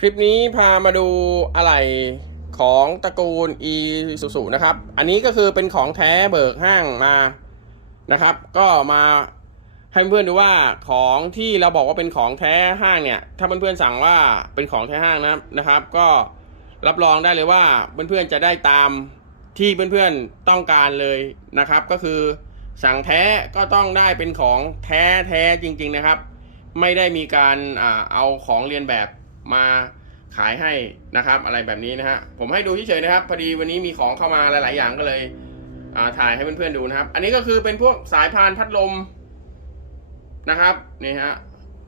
คลิปนี้พามาดูอะไหล่ของตระกูล e s u s u นะครับ อันนี้ก็คือเป็นของแท้เบิกห้างมานะครับ ก็มาให้เพื่อนดูว่าของที่เราบอกว่าเป็นของแท้ห้างเนี่ย ถ้าเพื่อนๆสั่งว่าเป็นของแท้ห้างนะนะครับ ก็รับรองได้เลยว่าเพื่อนๆจะได้ตามที่เพื่อนๆต้องการเลยนะครับ ก็คือสั่งแท้ก็ต้องได้เป็นของแท้แท้จริง ๆนะครับ ไม่ได้มีการอเอาของเรียนแบบ มาขายให้นะครับอะไรแบบนี้นะฮะผมให้ดูเฉยๆนะครับพอดีวันนี้มีของเข้ามาหลาย ๆ อย่างก็เลยถ่ายให้เพื่อนๆดูนะครับ อันนี้ก็คือเป็นพวกสายพานพัดลมนะครับนี่ฮะ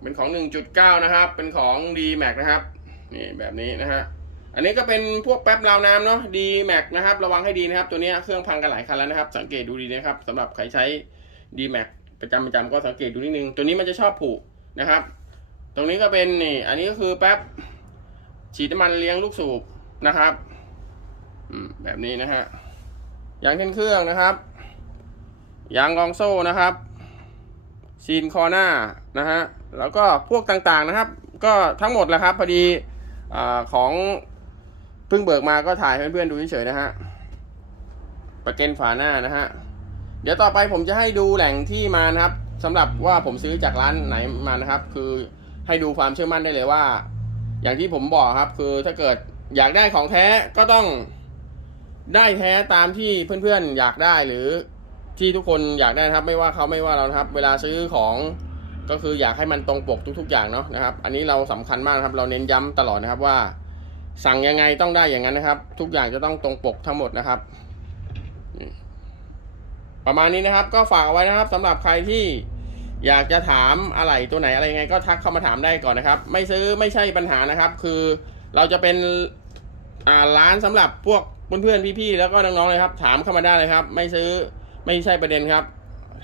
เป็นของ 1.9 นะครับ เป็นของ d m a x นะครับนี่แบบนี้นะฮะอันนี้ก็เป็นพวกแป๊บราวน้ำเนาะ d m a x นะครับ ระวังให้ดีนะครับ ตัวนี้เครื่องพังกันหลายคันแล้วนะครับ สังเกตดูดีนะครับสำหรับใครใช้ d m a x ประจำประจำก็สังเกตดูนิดนึง ตัวนี้มันจะชอบผุนะครับ รงนี้ก็เป็นนี่ อันนี้ก็คือแป๊บฉีดน้ำมันเลี้ยงลูกสูบนะครับอืแบบนี้นะฮะยางเทนเครื่องนะครับยางกองโซ่นะครับซีนคอหน้านะฮะแล้วก็พวกต่างๆนะครับ ก็ทั้งหมดแหละครับพอดีอของเพิ่งเบิกมาก็ถ่ายให้เพื่อนๆดูเฉยๆนะฮะประเก็นฝาหน้านะฮะเดี๋ยวต่อไปผมจะให้ดูแหล่งที่มานะครับสำหรับว่าผมซื้อจากร้านไหนมานะครับ คือ ให้ดูความเชื่อมั่นได้เลยว่า อย่างที่ผมบอกครับ คือถ้าเกิดอยากได้ของแท้ก็ต้องได้แท้ตามที่เพื่อนๆอยากได้หรือที่ทุกคนอยากได้นะครับ ไม่ว่าเขาไม่ว่าเรานะครับ เวลาซื้อของก็คืออยากให้มันตรงปกทุก ๆ อย่างเนาะนะครับ อันนี้เราสำคัญมากครับ เราเน้นย้ำตลอดนะครับว่า สั่งยังไงต้องได้อย่างนั้นนะครับ ทุกอย่างจะต้องตรงปกทั้งหมดนะครับ ประมาณนี้นะครับ ก็ฝากเอาไว้นะครับสำหรับใครที่ อยากจะถามอะไรตัวไหนอะไรยังไงก็ทักเข้ามาถามได้ก่อนนะครับ ไม่ซื้อไม่ใช่ปัญหานะครับ คือเราจะเป็นอ่าร้านสำหรับพวกเพื่อนๆพี่ๆแล้วก็น้องๆเลยครับ ถามเข้ามาได้เลยครับ ไม่ซื้อไม่ใช่ประเด็นครับ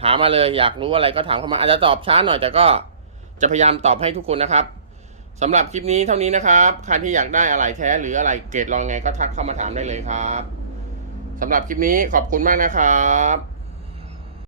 ถามมาเลยอยากรู้อะไรก็ถามเข้ามาอาจจะตอบช้าหน่อยแต่ก็จะพยายามตอบให้ทุกคนนะครับสำหรับคลิปนี้เท่านี้นะครับใครที่อยากได้อะไรแท้หรืออะไรเกรดลองไงก็ทักเข้ามาถามได้เลยครับสำหรับคลิปนี้ขอบคุณมากนะครับ